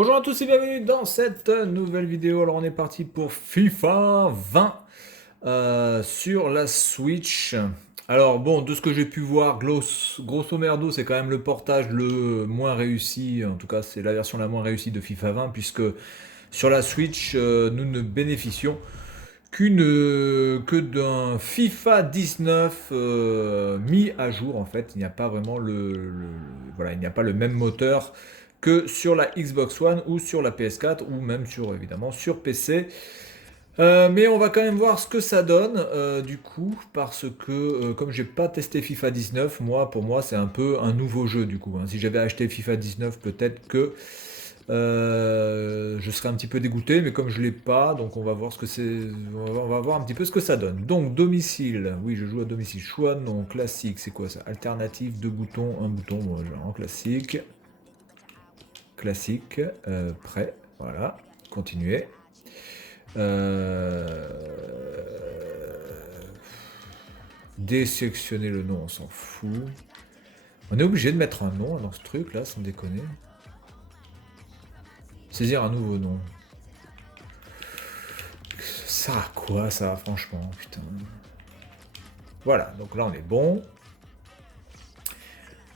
Bonjour à tous et bienvenue dans cette nouvelle vidéo. Alors on est parti pour FIFA 20 sur la Switch. Alors bon, de ce que j'ai pu voir, grosso merdo, c'est quand même le portage le moins réussi. En tout cas, c'est la version la moins réussie de FIFA 20 puisque sur la Switch, nous ne bénéficions que d'un FIFA 19 mis à jour en fait. Il n'y a pas vraiment voilà, il n'y a pas le même moteur que sur la Xbox One ou sur la PS4 ou même sur évidemment sur PC. Mais on va quand même voir ce que ça donne du coup parce que comme j'ai pas testé FIFA 19, pour moi c'est un peu un nouveau jeu du coup, hein. Si j'avais acheté FIFA 19, peut-être que je serais un petit peu dégoûté, mais comme je l'ai pas, donc on va voir ce que c'est. On va voir un petit peu ce que ça donne. Donc domicile, oui, je joue à domicile. Choix non classique, c'est quoi ça? Alternative, deux boutons, un bouton. Moi, en classique, classique, prêt, voilà. Continuer. Euh... Désélectionner le nom, on s'en fout. On est obligé de mettre un nom dans ce truc là, sans déconner. Saisir un nouveau nom. Ça sert à quoi ça, franchement, putain. Voilà, donc là on est bon.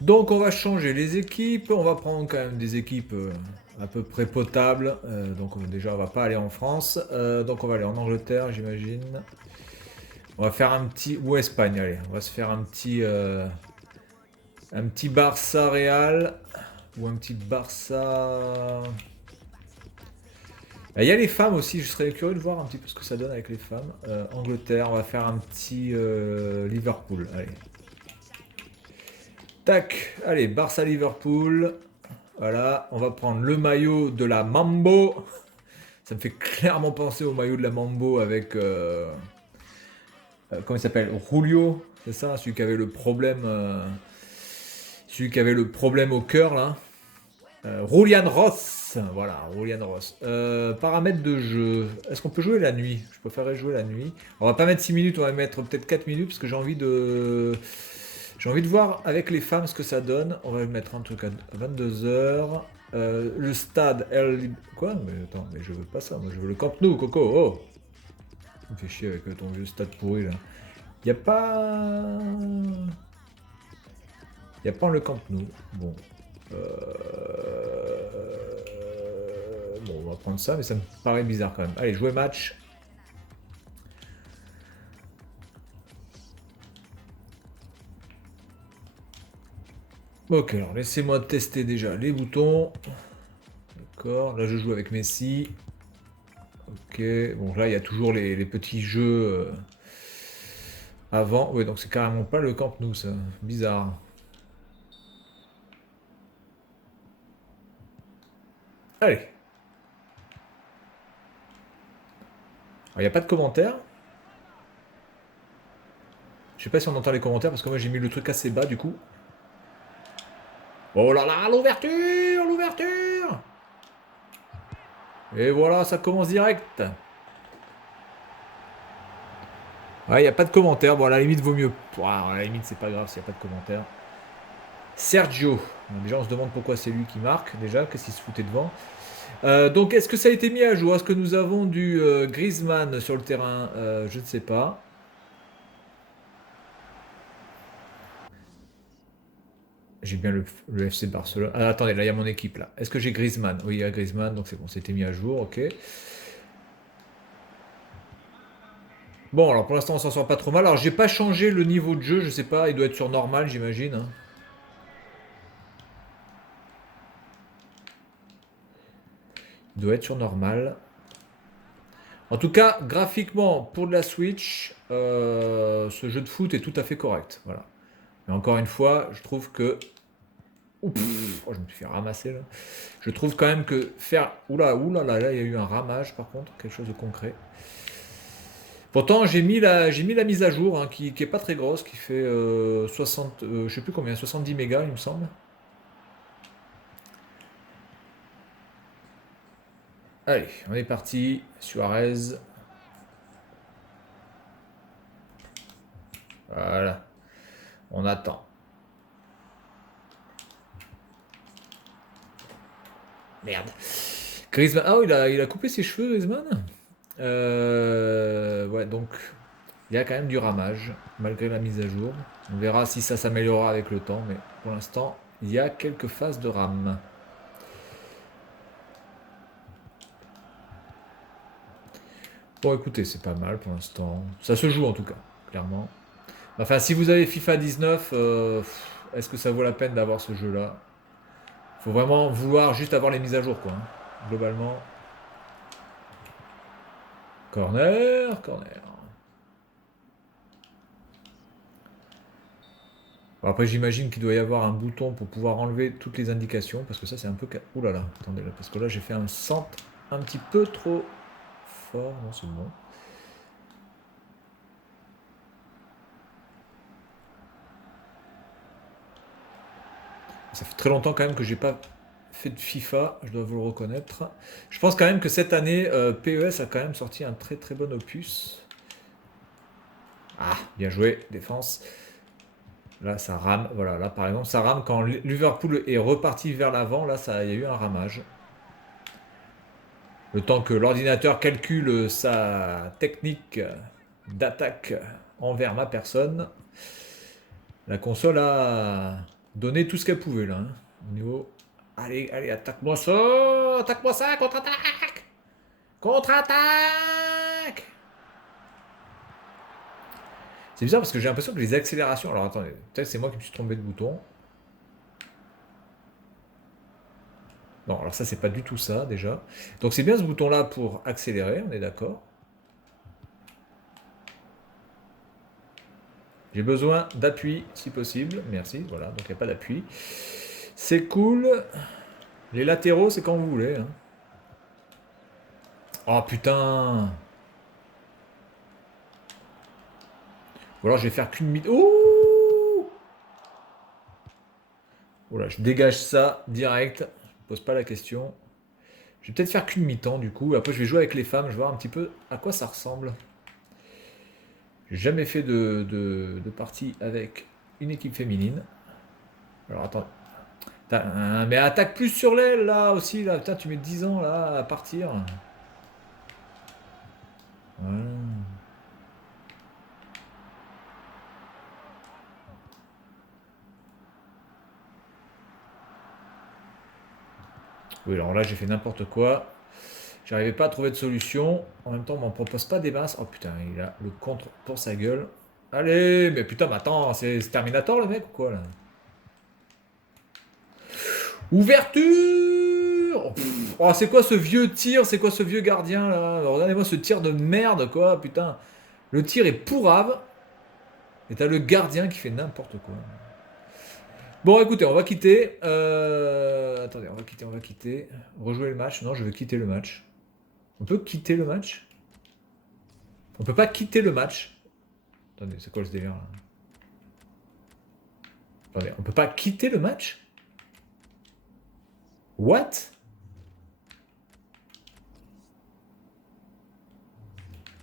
Donc on va changer les équipes, on va prendre quand même des équipes à peu près potables. Donc déjà on va pas aller en France, donc on va aller en Angleterre j'imagine. On va faire un petit... ou Espagne, allez, on va se faire un petit Barça Real, ou un petit Barça... Il y a les femmes aussi, je serais curieux de voir un petit peu ce que ça donne avec les femmes. Angleterre, on va faire un petit Liverpool, allez. Tac, allez, Barça-Liverpool. Voilà, on va prendre le maillot de la Mambo. Ça me fait clairement penser au maillot de la Mambo avec... comment il s'appelle? Julio, c'est ça? Celui qui avait le problème... celui qui avait le problème au cœur, là. Julian Ross. Voilà, Julian Ross. Paramètres de jeu. Est-ce qu'on peut jouer la nuit? Je préférerais jouer la nuit. On va pas mettre 6 minutes, on va mettre peut-être 4 minutes parce que j'ai envie de... J'ai envie de voir avec les femmes ce que ça donne. On va mettre un truc à 22 heures. Le stade Quoi? Mais attends, mais je veux pas ça. Moi, je veux le Camp Nou, Coco. Oh! Tu me fais chier avec ton vieux stade pourri, là. Y a pas... Y a pas le Camp Nou. Bon. Bon, on va prendre ça, mais ça me paraît bizarre quand même. Allez, jouer match. Ok, alors laissez-moi tester déjà les boutons. D'accord, là je joue avec Messi. Ok, bon là il y a toujours les petits jeux avant. Oui, donc c'est carrément pas le Camp Nou ça. Bizarre. Allez. Il n'y a pas de commentaires. Je sais pas si on entend les commentaires parce que moi j'ai mis le truc assez bas du coup. Oh là là, l'ouverture, l'ouverture. Et voilà, ça commence direct. Ouais, il n'y a pas de commentaires. Bon, à la limite, vaut mieux. À la limite, c'est pas grave s'il n'y a pas de commentaires. Sergio. Déjà, on se demande pourquoi c'est lui qui marque. Déjà, qu'est-ce qu'il se foutait devant. Donc, est-ce que ça a été mis à jour? Est-ce que nous avons du Griezmann sur le terrain? Je ne sais pas. J'ai bien le FC Barcelone. Ah, attendez, là, il y a mon équipe, là. Est-ce que j'ai Griezmann? Oui, il y a Griezmann, donc c'est bon, c'était mis à jour, ok. Bon, alors pour l'instant, on s'en sort pas trop mal. Alors, j'ai pas changé le niveau de jeu, je sais pas, il doit être sur normal, j'imagine, hein. Il doit être sur normal. En tout cas, graphiquement, pour de la Switch, ce jeu de foot est tout à fait correct. Voilà. Mais encore une fois, je trouve que... Oups, oh, je me suis fait ramasser là. Je trouve quand même que faire... Oula, oula, là, il y a eu un ramage par contre, quelque chose de concret. Pourtant, j'ai mis la mise à jour, hein, qui est pas très grosse, qui fait 60... je sais plus combien, 70 mégas, il me semble. Allez, on est parti. Suarez. Voilà. On attend. Merde. Griezmann. Ah, il a coupé ses cheveux, Griezmann. Ouais, donc il y a quand même du ramage, malgré la mise à jour. On verra si ça s'améliorera avec le temps, mais pour l'instant, il y a quelques phases de rame. Bon, écoutez, c'est pas mal pour l'instant. Ça se joue en tout cas, clairement. Enfin, si vous avez FIFA 19, est-ce que ça vaut la peine d'avoir ce jeu-là? Faut vraiment vouloir juste avoir les mises à jour, quoi, hein. Globalement. Corner, corner. Bon, après, j'imagine qu'il doit y avoir un bouton pour pouvoir enlever toutes les indications, parce que ça, c'est un peu... Ouh là là, attendez, là, parce que là, j'ai fait un centre un petit peu trop fort. Non, c'est bon. Ça fait très longtemps quand même que j'ai pas fait de FIFA, je dois vous le reconnaître. Je pense quand même que cette année, PES a quand même sorti un très très bon opus. Ah, bien joué, défense. Là, ça rame. Voilà, là par exemple, ça rame quand Liverpool est reparti vers l'avant. Là, il y a eu un ramage. Le temps que l'ordinateur calcule sa technique d'attaque envers ma personne, la console a donné tout ce qu'elle pouvait là, hein, au niveau. Allez, allez, attaque-moi ça, contre-attaque, contre-attaque. C'est bizarre parce que j'ai l'impression que les accélérations. Alors attendez, peut-être c'est moi qui me suis trompé de bouton. Non, alors ça c'est pas du tout ça déjà. Donc c'est bien ce bouton-là pour accélérer, on est d'accord. J'ai besoin d'appui si possible. Merci, voilà, donc il n'y a pas d'appui. C'est cool. Les latéraux, c'est quand vous voulez, hein. Oh putain. Ou alors je vais faire qu'une mi... Ouh. Voilà, je dégage ça direct. Je ne pose pas la question. Je vais peut-être faire qu'une mi-temps du coup. Après je vais jouer avec les femmes. Je vais voir un petit peu à quoi ça ressemble. J'ai jamais fait de partie avec une équipe féminine. Alors attends. Mais attaque plus sur l'aile là aussi. Là. Putain, tu mets 10 ans là à partir. Voilà. Oui, alors là j'ai fait n'importe quoi. J'arrivais pas à trouver de solution. En même temps, on m'en propose pas des masses. Oh putain, il a le contre pour sa gueule. Allez, mais putain, mais attends, c'est Terminator le mec ou quoi là? Ouverture. Oh, oh, c'est quoi ce vieux tir? C'est quoi ce vieux gardien là? Regardez-moi ce tir de merde quoi, putain. Le tir est pourrave. Et t'as le gardien qui fait n'importe quoi. Bon, écoutez, on va quitter. Attendez, on va quitter. Rejouer le match. Non, je vais quitter le match. On peut quitter le match? On peut pas quitter le match. Attendez, c'est quoi ce délire là? Attendez, on peut pas quitter le match? What?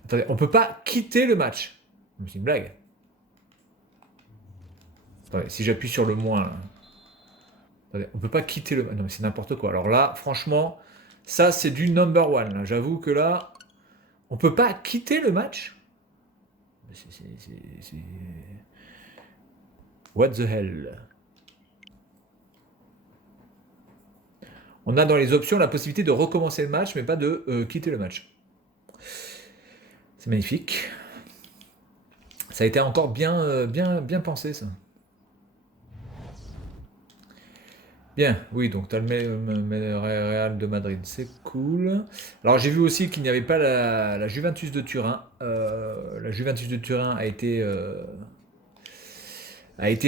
Attendez, on peut pas quitter le match. C'est une blague. Attendez, si j'appuie sur le moins là. Attendez, on peut pas quitter le match. Non mais c'est n'importe quoi. Alors là, franchement, ça c'est du number one, là. J'avoue que là, on peut pas quitter le match? C'est... What the hell? On a dans les options la possibilité de recommencer le match, mais pas de quitter le match. C'est magnifique. Ça a été encore bien pensé, ça. Bien, oui, donc tu as le Real de Madrid, c'est cool. Alors j'ai vu aussi qu'il n'y avait pas la Juventus de Turin. La Juventus de Turin a été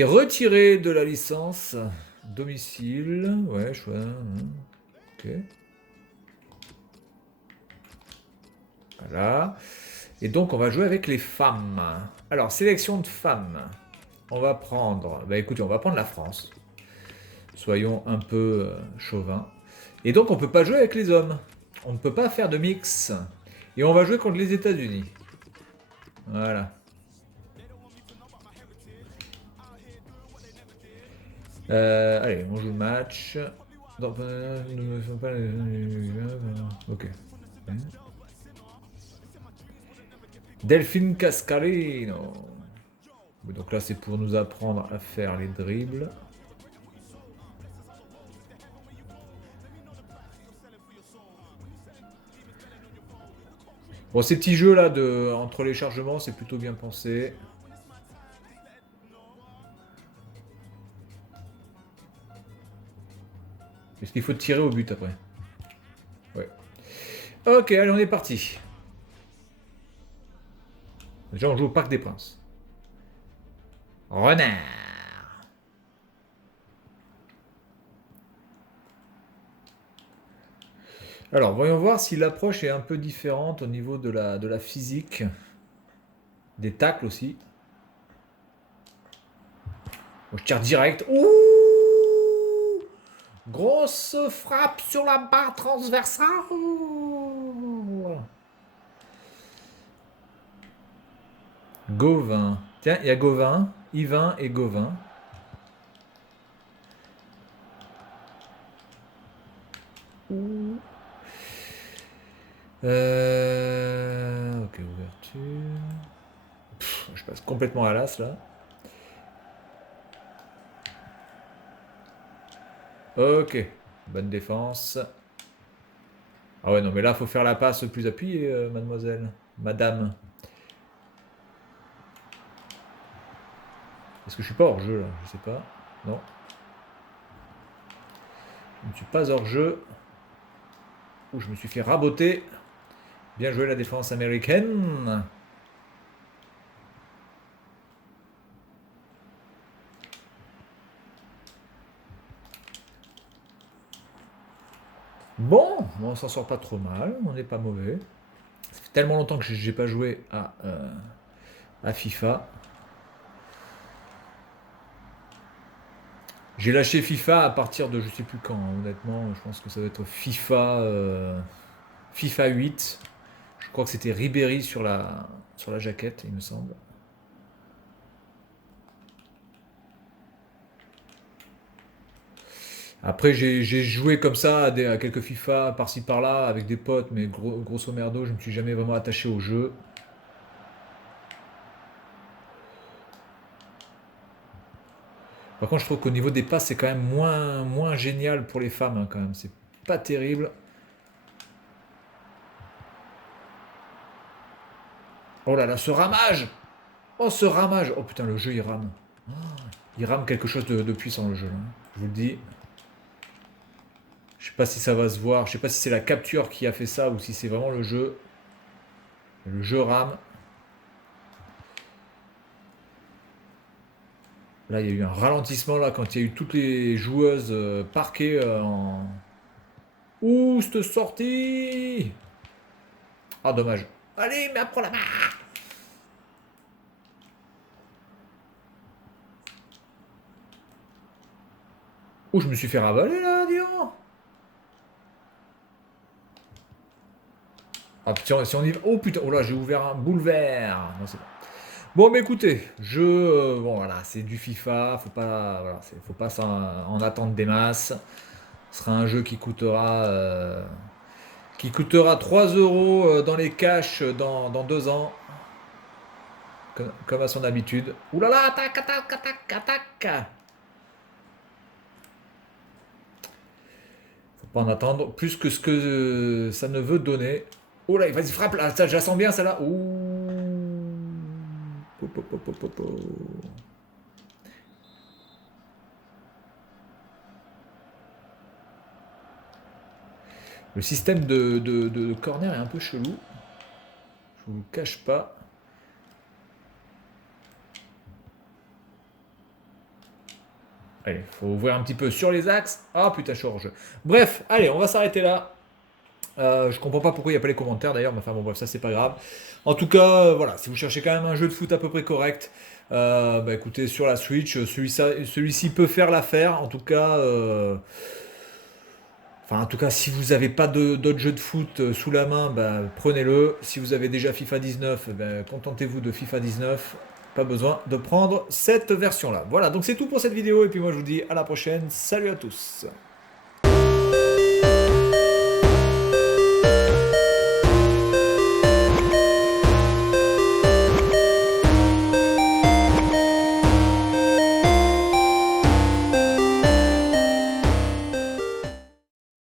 retirée de la licence domicile. Ouais, je vois. Ok. Voilà. Et donc on va jouer avec les femmes. Alors, sélection de femmes. On va prendre. Bah écoutez, on va prendre la France. Soyons un peu chauvins. Et donc on peut pas jouer avec les hommes. On ne peut pas faire de mix. Et on va jouer contre les États-Unis. Voilà. Allez, on joue le match. Ne me font pas. Ok. Delphine Cascarino. Donc là, c'est pour nous apprendre à faire les dribbles. Bon, ces petits jeux là entre les chargements, c'est plutôt bien pensé. Est-ce qu'il faut tirer au but après? Ouais. Ok, allez, on est parti. Déjà, on joue au Parc des Princes. Renard. Alors, voyons voir si l'approche est un peu différente au niveau de la physique. Des tacles aussi. Bon, je tire direct. Ouh! Grosse frappe sur la barre transversale. Gauvin. Tiens, il y a Gauvin, Yvain et Gauvin. Ok, ouverture. Je passe complètement à l'as là. Ok, bonne défense. Ah ouais, non, mais là, faut faire la passe plus appuyée, mademoiselle. Madame. Est-ce que je suis pas hors jeu là? Je sais pas. Non. Je ne suis pas hors jeu. Ouh, je me suis fait raboter. Bien joué la défense américaine. Bon, on s'en sort pas trop mal. On n'est pas mauvais. Ça fait tellement longtemps que j'ai pas joué à FIFA. J'ai lâché FIFA à partir de je sais plus quand, hein, honnêtement. Je pense que ça doit être FIFA 8. Je crois que c'était Ribéry sur la jaquette, il me semble. Après, j'ai joué comme ça à quelques FIFA par-ci par-là avec des potes, mais grosso merdo, je me suis jamais vraiment attaché au jeu. Par contre, je trouve qu'au niveau des passes, c'est quand même moins génial pour les femmes, hein, quand même. C'est pas terrible. Oh là là, ce ramage! Oh, ce ramage! Oh putain, le jeu, il rame. Il rame quelque chose de puissant, le jeu, là. Je vous le dis. Je sais pas si ça va se voir. Je sais pas si c'est la capture qui a fait ça ou si c'est vraiment le jeu. Le jeu rame. Là, il y a eu un ralentissement là quand il y a eu toutes les joueuses parquées en. Ouh, cette sortie! Ah, dommage. Allez, mais apprends la main! Ouh, je me suis fait ravaler là, dis donc! Ah, putain, si on y va. Oh putain, oh là, j'ai ouvert un boulevard. Non, c'est bon. Bon, mais écoutez, bon, voilà, c'est du FIFA, faut pas en attendre des masses. Ce sera un jeu qui coûtera 3 euros dans les cash dans 2 ans, comme à son habitude. Ouh là là, attaque, attaque, attaque, attaque! Faut pas en attendre plus que ce que ça ne veut donner. Oh là, vas-y, frappe là, ça, je la sens bien celle-là. Ouh. Po, po, po, po, po, po. Le système de corner est un peu chelou. Je vous le cache pas. Allez, faut ouvrir un petit peu sur les axes. Ah putain, je suis hors jeu. Bref, allez, on va s'arrêter là. Je comprends pas pourquoi il n'y a pas les commentaires d'ailleurs, mais enfin bon bref, ça c'est pas grave. En tout cas, voilà, si vous cherchez quand même un jeu de foot à peu près correct, bah écoutez, sur la Switch, celui-ci peut faire l'affaire. En tout cas, si vous n'avez pas d'autres jeux de foot sous la main, bah, prenez-le. Si vous avez déjà FIFA 19, bah, contentez-vous de FIFA 19. Pas besoin de prendre cette version-là. Voilà, donc c'est tout pour cette vidéo. Et puis moi je vous dis à la prochaine. Salut à tous.